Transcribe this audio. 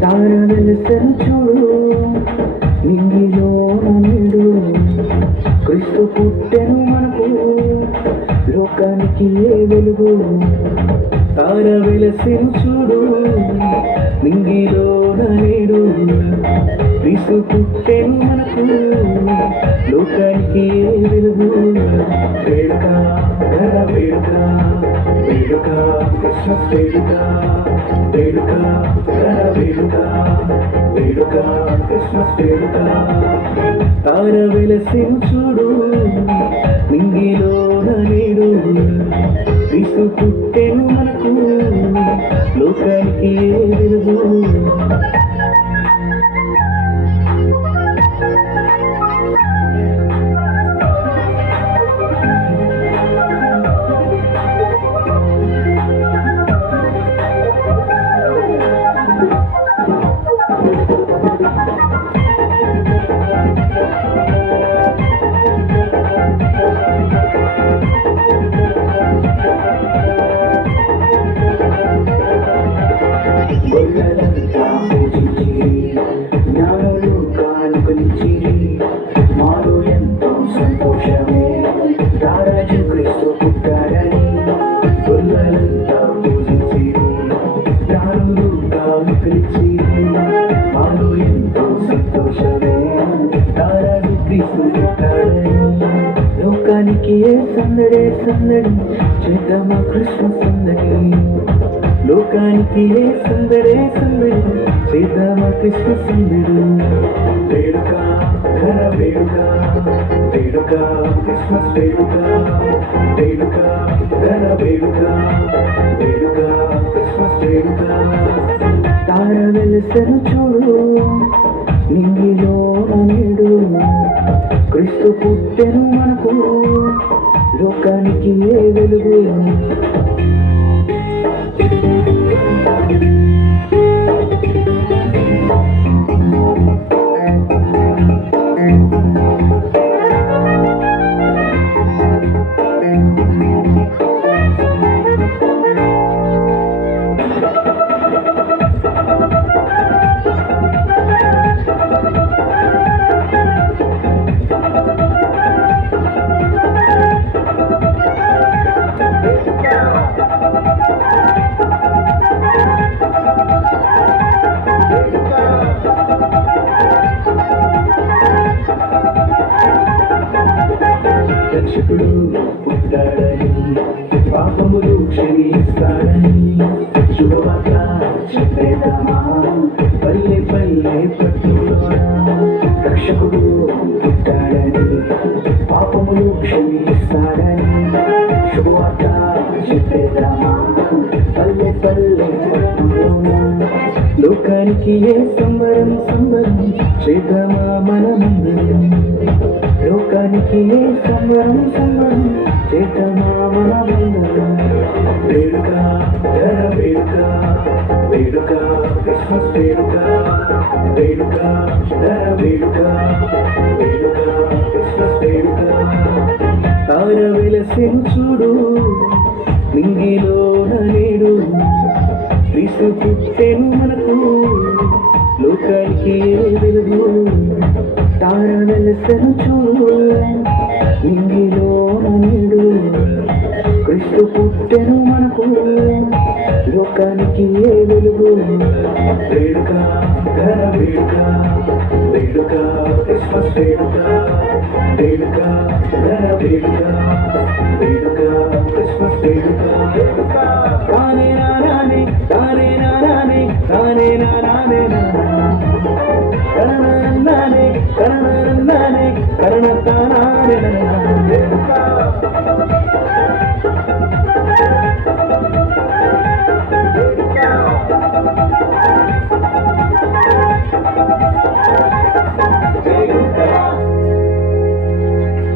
తార వెలుసెను చూడు నింగిలోన నేడు క్రీస్తు పుట్టెను మనకు లోకానికి ఏ వెలుగు. తార వెలసెను చూడు నింగిలోన నేడు క్రీస్తు పుట్టెను మనకు లోకానికి ఏ వెలుగు. వేడుక ఘన వేడుక వేడుక క్రిస్మస్ వేడుక వేడుక ఘన వేడుక వేడుక క్రిస్మస్ వేడుక. తార వెలసెను చూడు నింగిలోన నేడు క్రీస్తు పుట్టెను మనకు లోకానికి ఏ వెలుగు. జ్ఞానులు కానుకొనిచ్చిరి మాలో ఎంతో సంతోషమే రారాజు క్రీస్తు పుట్టాడని గొల్లలంతా పూజించిరి. జ్ఞానులు కానుకొనిచ్చిరి మాలో ఎంతో సంతోషమే రారాజు క్రీస్తు పుట్టాడని. లోకానికి ఏ సందడే సందడి చేద్దామా క్రిస్మస్ సందడి. లోకానికి ఏ సందడే సందడి చేద్దామా క్రిస్మస్ సందడి. వేడుక ఘన వేడుక వేడుక క్రిస్మస్ వేడుక వేడుక ఘన వేడుక వేడుక క్రిస్మస్ వేడుక. తార వెలసెను చూడు నింగిలోన నేడు క్రీస్తు పుట్టెను మనకు లోకానికి ఏ వెలుగు. రక్షకుడు పుట్టాడని పాపములు క్షమిస్తాడని శుభవార్త చెప్పేద్దామా పల్లె పల్లె పట్టులోన. రక్షకుడు పుట్టాడని పాపములు క్షమిస్తాడని శుభవార్త చెప్పేద్దామా పల్లె పల్లె పట్టులోన. లోకానికి ఏ సంబరం సంబరం చేద్దామా మనమందరం. లోకానికి ఏ సంబరం సంబరం చేద్దామా మనమందరం. వేడుక ఘన వేడుక వేడుక క్రిస్మస్ వేడుక వేడుక ఘన వేడుక వేడుక క్రిస్మస్ వేడుక. తార వెలసెను చూడు నింగిలోన నేడు క్రీస్తు పుట్టెను మనకు లోకానికి ఏ వెలుగు. తార వెలసెను చూడు నింగిలోన నేడు క్రీస్తు పుట్టెను మనకు లోకానికి ఏ వెలుగు. వేడుక ఘన వేడుక వేడుక క్రిస్మస్ వేడుక వేడుక ఘన వేడుక వేడుక క్రిస్మస్ వేడుక. తానే నానే తానే నానే తానే నానే నా